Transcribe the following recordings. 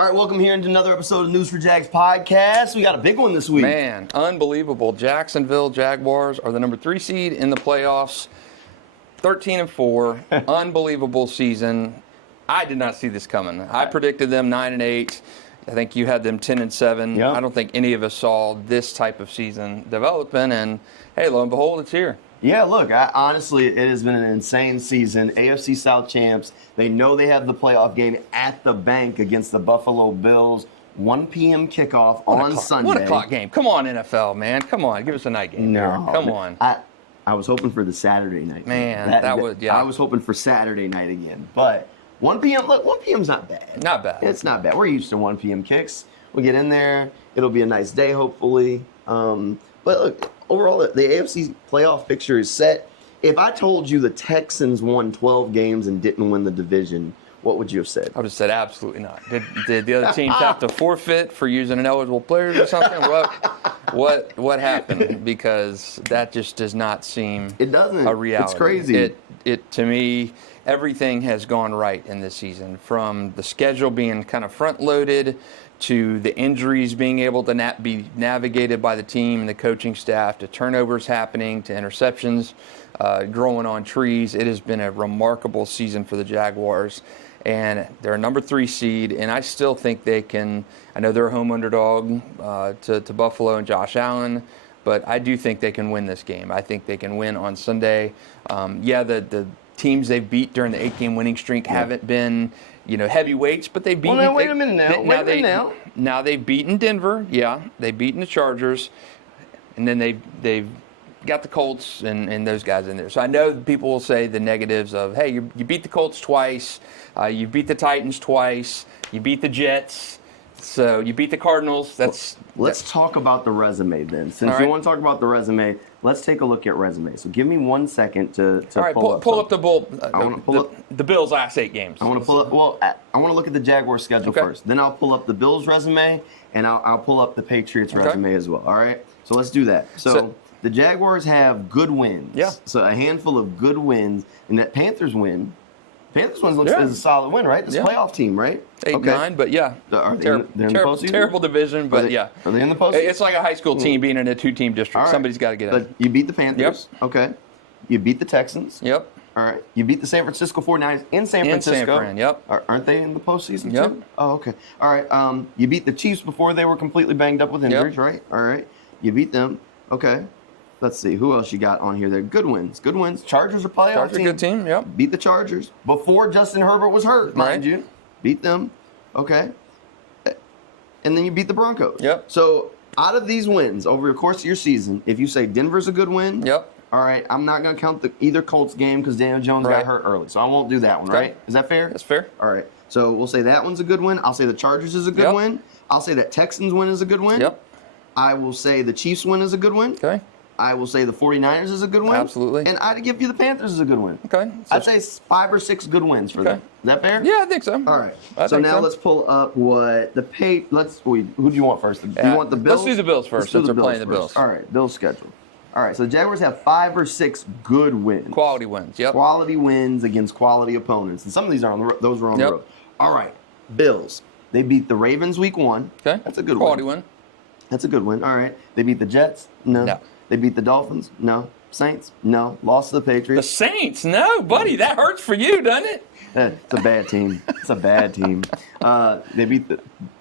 All right, welcome here into another episode of News4JAGs podcast. We got a big one this week. Man, unbelievable. Jacksonville Jaguars are the number 3 seed in the playoffs. 13-4, unbelievable season. I did not see this coming. I predicted them 9-8. I think you had them 10-7. Yep. I don't think any of us saw this type of season developing. And hey, lo and behold, it's here. Yeah, look, honestly, it has been an insane season. AFC South champs. They know they have the playoff game at the bank against the Buffalo Bills. 1 p.m. kickoff on Sunday. 1 o'clock game. Come on, NFL, man. Come on. Give us a night game. No. Here. Come on. I was hoping for the Saturday night. Man, that would, yeah. I was hoping for Saturday night again. But 1 p.m., look, 1 p.m.'s not bad. Not bad. It's not bad. We're used to 1 p.m. kicks. We'll get in there. It'll be a nice day, hopefully. But look, overall, the AFC playoff picture is set. If I told you the Texans won 12 games and didn't win the division, what would you have said? I would have said absolutely not. Did the other teams have to forfeit for using ineligible players or something? What happened? Because that just does not seem It doesn't. a reality. It's crazy. It to me, everything has gone right in this season. From the schedule being kind of front loaded to the injuries being able to be navigated by the team and the coaching staff, to turnovers happening, to interceptions growing on trees. It has been a remarkable season for the Jaguars. And they're a number 3 seed, and I still think they can. I know they're a home underdog to Buffalo and Josh Allen, but I do think they can win this game. I think they can win on Sunday. The teams they've beat during the 8-game winning streak haven't been, heavyweights, but they've beaten. Well, now, wait a minute now. Now they've beaten Denver. Yeah, they've beaten the Chargers, and then they've got the Colts and those guys in there. So I know people will say the negatives of, hey, you beat the Colts twice, you beat the Titans twice, you beat the Jets, so you beat the Cardinals. Let's talk about the resume then. Since you want to talk about the resume, let's take a look at resume. So give me 1 second to all right, pull up the Bills' last 8 games. I want to pull up. Well, I want to look at the Jaguars schedule first. Then I'll pull up the Bills' resume, and I'll pull up the Patriots' resume as well. All right. So let's do that. So the Jaguars have good wins. Yeah. So a handful of good wins, and that Panthers win. Panthers win looks as a solid win, right? This playoff team, right? 8-9, but yeah. Are they in the postseason? Terrible division, but Are they in the postseason? It's like a high school team being in a 2-team district. Right. Somebody's got to get But it. you beat the Panthers. Yep. Okay. You beat the Texans. Yep. All right. You beat the San Francisco 49ers in San Francisco. San Fran, yep. Aren't they in the postseason Yep. too? Oh, okay. All right. You beat the Chiefs before they were completely banged up with injuries, right? All right. You beat them. Okay. Let's see. Who else you got on here there? Good wins. Good wins. Chargers are playoff Chargers team. a good team, yep. Beat the Chargers before Justin Herbert was hurt, mind you. Beat them. Okay. And then you beat the Broncos. Yep. So out of these wins over the course of your season, if you say Denver's a good win, Yep. all right, I'm not going to count either Colts game because Daniel Jones got hurt early. So I won't do that one, right? Is that fair? That's fair. All right. So we'll say that one's a good win. I'll say the Chargers is a good win. I'll say that Texans win is a good win. Yep. I will say the Chiefs win is a good win. Okay. I will say the 49ers is a good win. Absolutely. And I'd give you the Panthers is a good win. Okay. I'd say 5 or 6 good wins for them. Is that fair? Yeah, I think so. All right. So now let's pull up what the who do you want first? Do you want the Bills? Let's do the Bills first since they're playing the Bills. All right, Bills schedule. All right, so the Jaguars have 5 or 6 good wins. Quality wins, yep. Quality wins against quality opponents. And some of these are on the road. Those were on the road. All right, Bills. They beat the Ravens week 1. Okay. That's a good quality win. That's a good win. All right. They beat the Jets? No. They beat the Dolphins? No. Saints? No. Lost to the Patriots? The Saints? No, buddy. That hurts for you, doesn't it? It's a bad team. It's a bad team. They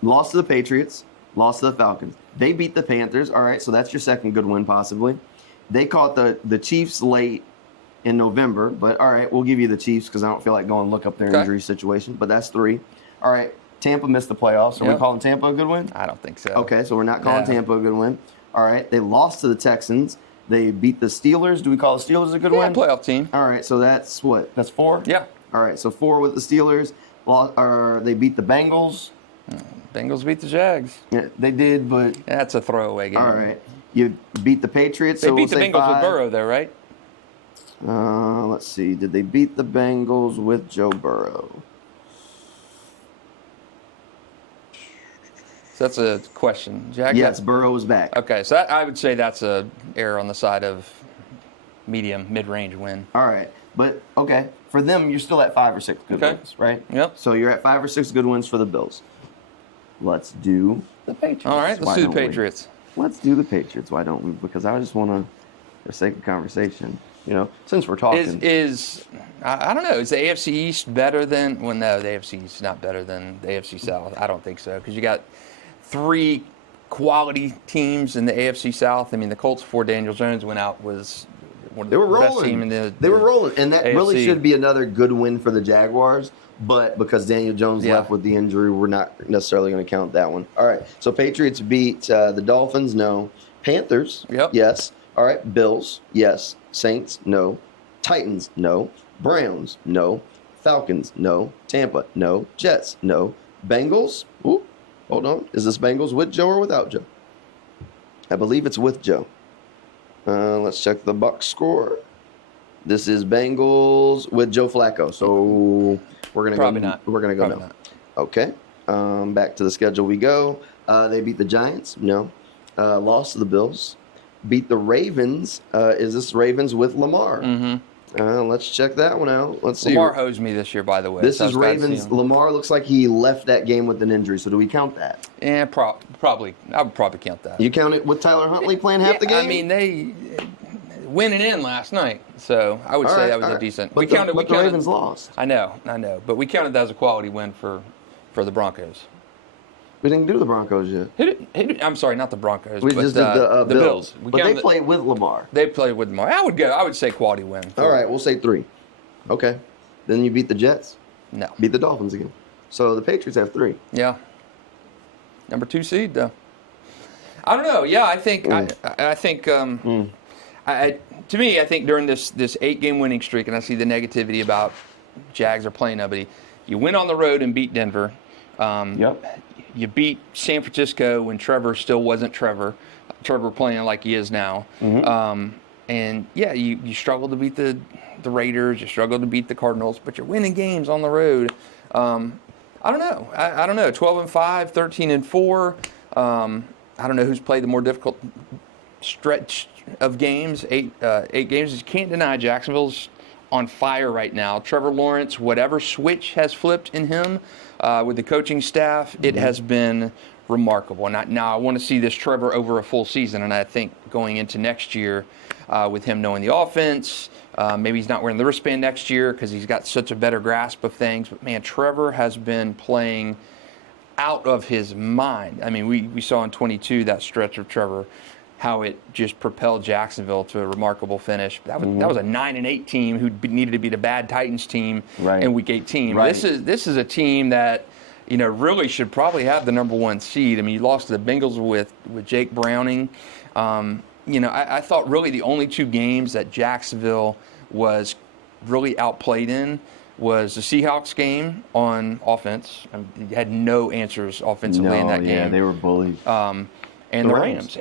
lost to the Patriots, lost to the Falcons. They beat the Panthers. All right, so that's your second good win possibly. They caught the Chiefs late in November, but all right, we'll give you the Chiefs because I don't feel like going to look up their injury situation, but that's 3. All right, Tampa missed the playoffs. Are we calling Tampa a good win? I don't think so. Okay, so we're not calling Tampa a good win. All right, they lost to the Texans. They beat the Steelers. Do we call the Steelers a good win? Playoff team. All right, so that's what? That's 4? Yeah. All right, so 4 with the Steelers. They beat the Bengals. Bengals beat the Jags. Yeah, they did, but that's a throwaway game. All right, you beat the Patriots. They beat the Bengals with Burrow, though, right? Let's see. Did they beat the Bengals with Joe Burrow? So that's a question. Jack, yes, Burrow is back. Okay, so I would say that's a error on the side of mid-range win. All right, but okay, for them, you're still at 5 or 6 good wins, right? Yep. So you're at 5 or 6 good wins for the Bills. let's do the Patriots. All right, let's do the Patriots. Let's do the Patriots. Why don't we? Because I just want to, for the sake of conversation, since we're talking. I don't know, is the AFC East better than, well, no, the AFC East is not better than the AFC South. I don't think so, because you got 3 quality teams in the AFC South. I mean, the Colts before Daniel Jones went out was one of the best team in the They were rolling, and that AFC. really should be another good win for the Jaguars. But because Daniel Jones left with the injury, we're not necessarily going to count that one. All right, so Patriots beat the Dolphins, no. Panthers, yes. All right, Bills, yes. Saints, no. Titans, no. Browns, no. Falcons, no. Tampa, no. Jets, no. Bengals, hold on. Is this Bengals with Joe or without Joe? I believe it's with Joe. Let's check the box score. This is Bengals with Joe Flacco. So we're gonna Probably not. We're gonna go Probably no. not. Okay. Back to the schedule we go. They beat the Giants. No. Lost to the Bills. Beat the Ravens. Is this Ravens with Lamar? Mm-hmm. Let's check that one out. Let's see. Lamar hosed me this year, by the way. This so is Ravens. Lamar looks like he left that game with an injury. So do we count that? Yeah, probably. I would probably count that. You count it with Tyler Huntley playing half the game? I mean, they winning in last night, so I would say that was a decent. But the Ravens lost. I know, but we counted that as a quality win for the Broncos. We didn't do the Broncos yet. I'm sorry, not the Broncos. We just did the Bills. But they played with Lamar. They played with Lamar. I would say quality win. All right, we'll say 3. Okay. Then you beat the Jets. No. Beat the Dolphins again. So the Patriots have 3. Yeah. Number 2 seed though. I don't know. Yeah, I think to me, I think during this 8-game winning streak, and I see the negativity about Jags are playing nobody. You went on the road and beat Denver. You beat San Francisco when Trevor still wasn't Trevor. Trevor playing like he is now. Mm-hmm. And yeah, you struggled to beat the Raiders. You struggled to beat the Cardinals, but you're winning games on the road. I don't know. I don't know. 12-5, 13-4. I don't know who's played the more difficult stretch of games. 8 games. You can't deny Jacksonville's on fire right now. Trevor Lawrence, whatever switch has flipped in him with the coaching staff, it has been remarkable. Now I want to see this Trevor over a full season, and I think going into next year with him knowing the offense, maybe he's not wearing the wristband next year because he's got such a better grasp of things. But, man, Trevor has been playing out of his mind. I mean, we saw in 22 that stretch of Trevor, how it just propelled Jacksonville to a remarkable finish. That was a 9-8 team who needed to beat a bad Titans team in Week 18. Right. This is a team that really should probably have the number 1 seed. I mean, you lost to the Bengals with Jake Browning. I thought really the only 2 games that Jacksonville was really outplayed in was the Seahawks game on offense. You had no answers offensively in that game. Yeah, they were bullied. And the Rams.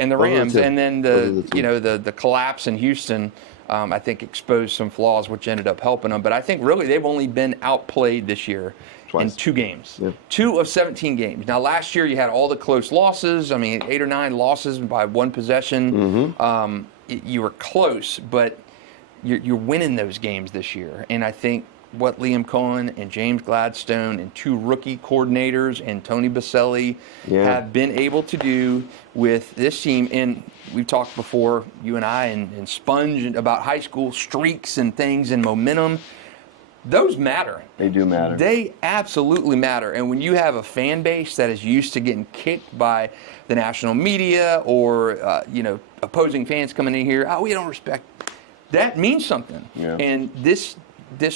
And then the collapse in Houston, I think exposed some flaws, which ended up helping them. But I think really they've only been outplayed this year in 2 games. Yeah. 2 of 17 games. Now last year you had all the close losses. I mean, 8 or 9 losses by 1 possession. You were close, but you're winning those games this year. And I think what Liam Coen and James Gladstone and 2 rookie coordinators and Tony Baselli have been able to do with this team. And we've talked before, you and I, and Sponge, about high school streaks and things and momentum. Those matter. They do matter. They absolutely matter. And when you have a fan base that is used to getting kicked by the national media or opposing fans coming in here, we don't respect, that means something. Yeah. And this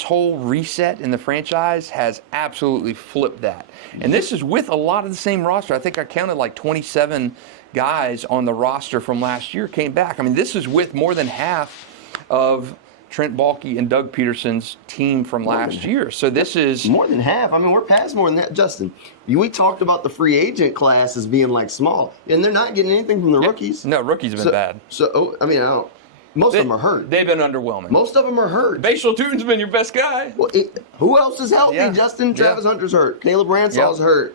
whole reset in the franchise has absolutely flipped that. And this is with a lot of the same roster. I think I counted like 27 guys on the roster from last year came back. I mean, this is with more than half of Trent Baalke and Doug Peterson's team from last year. So this is more than half. I mean, we're past more than that. Justin, we talked about the free agent class as being like small, and they're not getting anything from the rookies. No, rookies have been bad. So, I mean, most of them are hurt. They've been underwhelming. Most of them are hurt. Bashal Tutin's been your best guy. Well, who else is healthy? Justin, Travis Hunter's hurt. Caleb Ransall's hurt.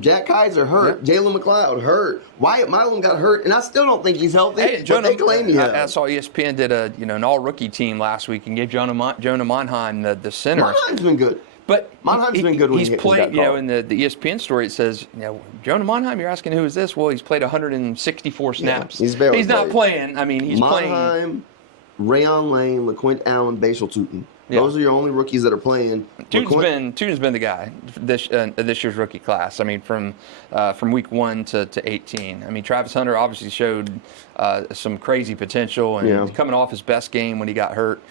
Jack Kaiser hurt. Jalen McLeod hurt. Wyatt Milam got hurt, and I still don't think he's healthy. Hey, but they claim he has. I saw ESPN did an all-rookie team last week and gave Jonah Monheim the center. Monheim's been good. But Monheim's been good when he's he played. got In the ESPN story, it says, Jonah Monheim. You're asking who is this? Well, he's played 164 snaps. he's barely He's not played. playing. I mean, he's playing. Monheim, Rayon Lane, LaQuint Allen, Bashal Tootin. Yeah. Those are your only rookies that are playing. Tootin's been the guy this year's rookie class. I mean, from week 1 to 18. I mean, Travis Hunter obviously showed some crazy potential and coming off his best game when he got hurt.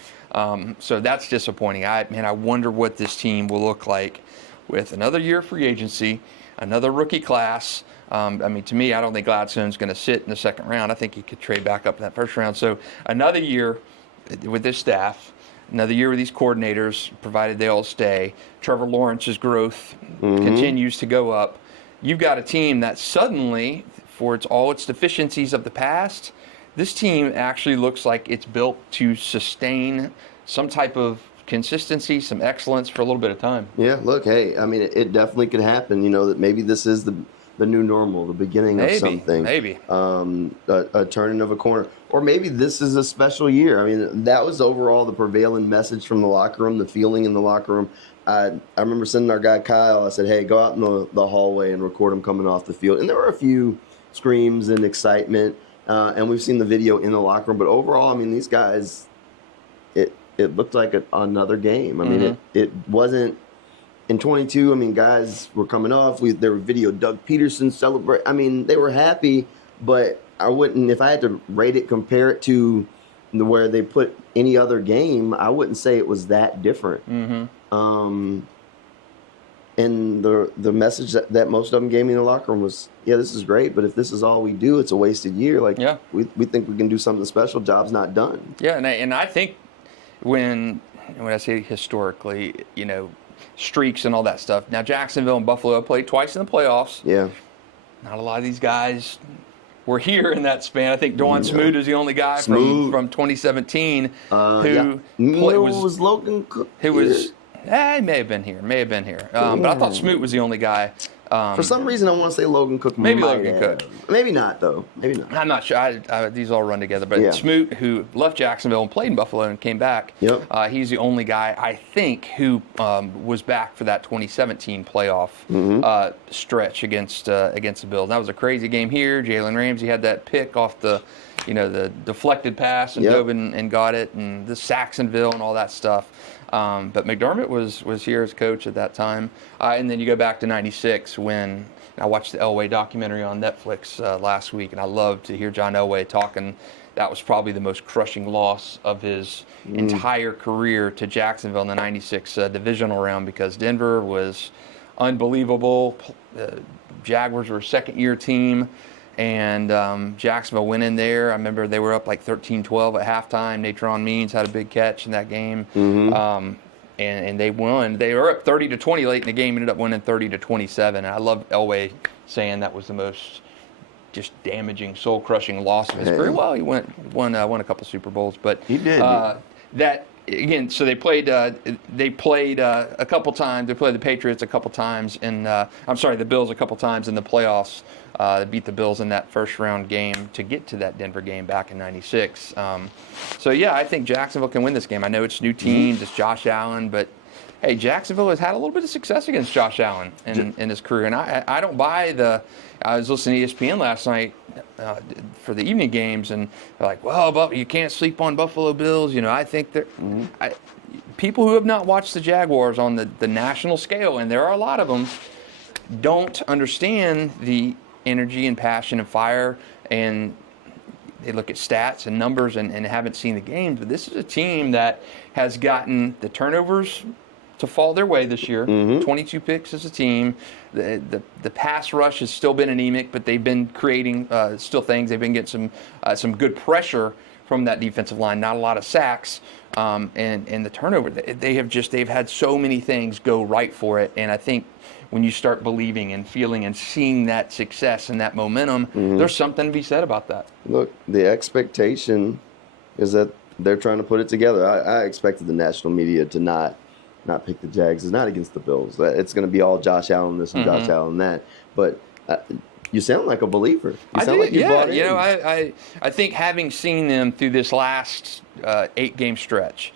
So that's disappointing. I wonder what this team will look like with another year of free agency, another rookie class. To me, I don't think Gladstone's going to sit in the second round. I think he could trade back up in that first round. So another year with this staff. Another year with these coordinators, provided they all stay. Trevor Lawrence's growth continues to go up. You've got a team that suddenly, for all its deficiencies of the past, this team actually looks like it's built to sustain some type of consistency, some excellence for a little bit of time. Yeah, look, hey, it definitely could happen, that maybe this is the new normal, the beginning of something. Maybe. A turning of a corner. Or maybe this is a special year. That was overall the prevailing message from the locker room, the feeling in the locker room. I remember sending our guy Kyle, I said, hey, go out in the hallway and record him coming off the field. And there were a few screams and excitement, and we've seen the video in the locker room. But overall, these guys, it looked like another game. It wasn't. In 22, guys were coming off. There were video Doug Peterson celebrate. They were happy, but I wouldn't, if I had to rate it, compare it to where they put any other game, I wouldn't say it was that different. And the message that most of them gave me in the locker room was, this is great, but if this is all we do, it's a wasted year. We think we can do something special. Job's not done. Yeah, and I think when I say historically, streaks and all that stuff. Now, Jacksonville and Buffalo played twice in the playoffs. Yeah. Not a lot of these guys were here in that span. I think Dwan Smoot is the only guy from 2017 who was Logan Cook. He may have been here. But I thought Smoot was the only guy. For some reason, I want to say Logan Cook. Maybe Logan Cook. Maybe not, though. Maybe not. I'm not sure. These all run together. But Smoot, who left Jacksonville and played in Buffalo and came back, he's the only guy, I think, who was back for that 2017 playoff stretch against the Bills. And that was a crazy game here. Jalen Ramsey had that pick off the deflected pass and dove and got it, and the Saxonville and all that stuff. But McDermott was here as coach at that time. And then you go back to 96 when I watched the Elway documentary on Netflix last week, and I loved to hear John Elway talking. That was probably the most crushing loss of his entire career to Jacksonville in the 96 divisional round, because Denver was unbelievable. Jaguars were a second-year team. And Jacksonville went in there. I remember they were up like 13-12 at halftime. Natron Means had a big catch in that game. And they won. They were up 30-20 late in the game, ended up winning 30-27. And I love Elway saying that was the most just damaging, soul-crushing loss of his career. Well, he won a couple Super Bowls. But he did. That, again, so they played a couple times. They played the Patriots a couple times. The Bills a couple times in the playoffs. They beat the Bills in that first-round game to get to that Denver game back in 96. I think Jacksonville can win this game. I know it's new teams, it's Josh Allen, but, hey, Jacksonville has had a little bit of success against Josh Allen in his career. And I don't buy I was listening to ESPN last night for the evening games, and they're like, well, you can't sleep on Buffalo Bills. I think that people who have not watched the Jaguars on the national scale, and there are a lot of them, don't understand the energy and passion and fire, and they look at stats and numbers and haven't seen the games. But this is a team that has gotten the turnovers to fall their way this year. 22 picks as a team. The pass rush has still been anemic, but they've been creating still things. They've been getting some good pressure from that defensive line. Not a lot of sacks, and the turnover. They've had so many things go right for it, and I think when you start believing and feeling and seeing that success and that momentum, there's something to be said about that. Look, the expectation is that they're trying to put it together. I expected the national media to not pick the Jags. It's not against the Bills. It's going to be all Josh Allen this and Josh Allen that. But you sound like a believer. You sound like you bought in. I think having seen them through this last 8-game stretch,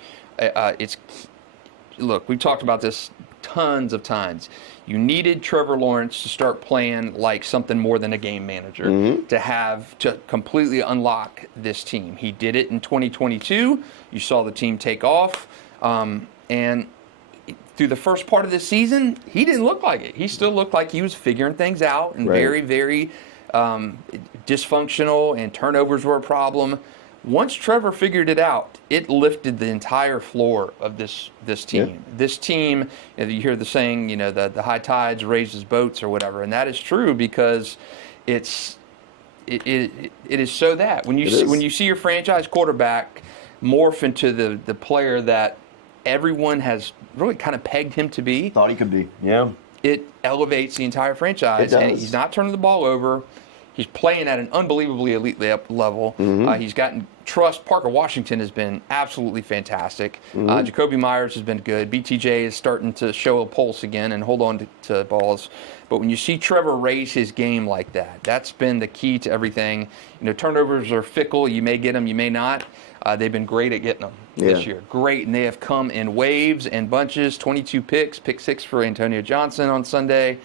look, we've talked about this tons of times. You needed Trevor Lawrence to start playing like something more than a game manager, to completely unlock this team. He did it in 2022. You saw the team take off. And through the first part of the season, he didn't look like it. He still looked like he was figuring things out and very, very dysfunctional, and turnovers were a problem. Once Trevor figured it out, it lifted the entire floor of this team. Yeah. This team, you hear the saying, the high tides raises boats or whatever, and that is true because it is so that when you see your franchise quarterback morph into the player that everyone has really kind of pegged him to be. Thought he could be, yeah. It elevates the entire franchise, and he's not turning the ball over. He's playing at an unbelievably elite level. He's gotten trust. Parker Washington has been absolutely fantastic. Jacoby Myers has been good. BTJ is starting to show a pulse again and hold on to balls. But when you see Trevor raise his game like that, that's been the key to everything. Turnovers are fickle. You may get them, you may not. They've been great at getting them this year. Great, and they have come in waves and bunches. 22 picks, pick 6 for Antonio Johnson on Sunday.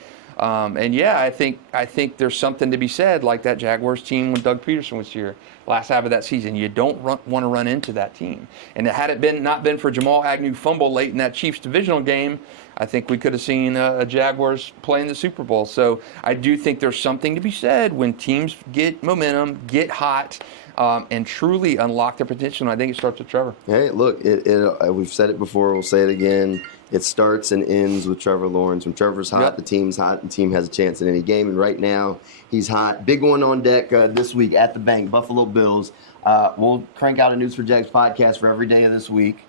I think there's something to be said, like that Jaguars team when Doug Peterson was here last half of that season. You don't want to run into that team. And had it not been for Jamal Agnew fumble late in that Chiefs divisional game, I think we could have seen a Jaguars play in the Super Bowl. So I do think there's something to be said when teams get momentum, get hot, and truly unlock their potential. And I think it starts with Trevor. Hey, look, we've said it before. We'll say it again. It starts and ends with Trevor Lawrence. When Trevor's hot, the team's hot. The team has a chance in any game. And right now, he's hot. Big one on deck this week at the bank, Buffalo Bills. We'll crank out a News4JAGs podcast for every day of this week.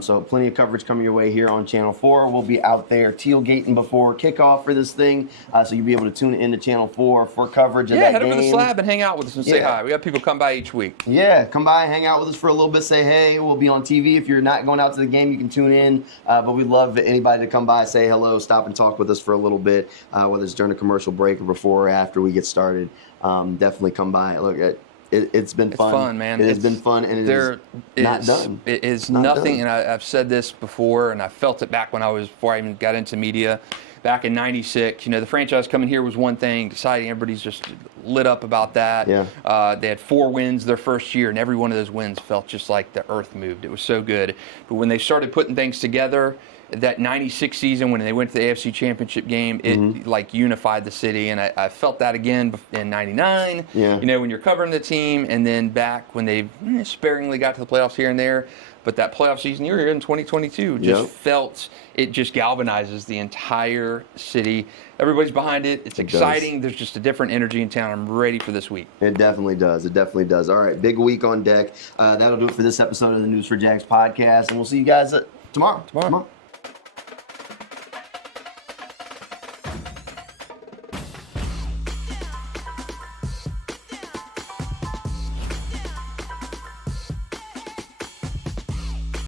So plenty of coverage coming your way here on Channel 4. We'll be out there tailgating before kickoff for this thing. So you'll be able to tune in to Channel 4 for coverage of that game. Yeah, head over to the slab and hang out with us and say hi. We have people come by each week. Yeah, come by, hang out with us for a little bit, say hey. We'll be on TV. If you're not going out to the game, you can tune in. But we'd love anybody to come by, say hello, stop and talk with us for a little bit, whether it's during a commercial break or before or after we get started. Definitely come by. Look, it's been fun. It's fun, man. It has been fun, and not done. It is nothing, and I've said this before, and I felt it back before I even got into media. Back in '96, the franchise coming here was one thing. Exciting, everybody's just lit up about that. Yeah. They had 4 wins their first year, and every one of those wins felt just like the earth moved. It was so good. But when they started putting things together, that '96 season when they went to the AFC Championship game, it unified the city, and I felt that again in '99. Yeah. When you're covering the team, and then back when they sparingly got to the playoffs here and there. But that playoff season you're here in 2022 felt it just galvanizes the entire city. Everybody's behind it. It's exciting. There's just a different energy in town. I'm ready for this week. It definitely does. It definitely does. All right, big week on deck. That'll do it for this episode of the News4JAGs podcast, and we'll see you guys tomorrow.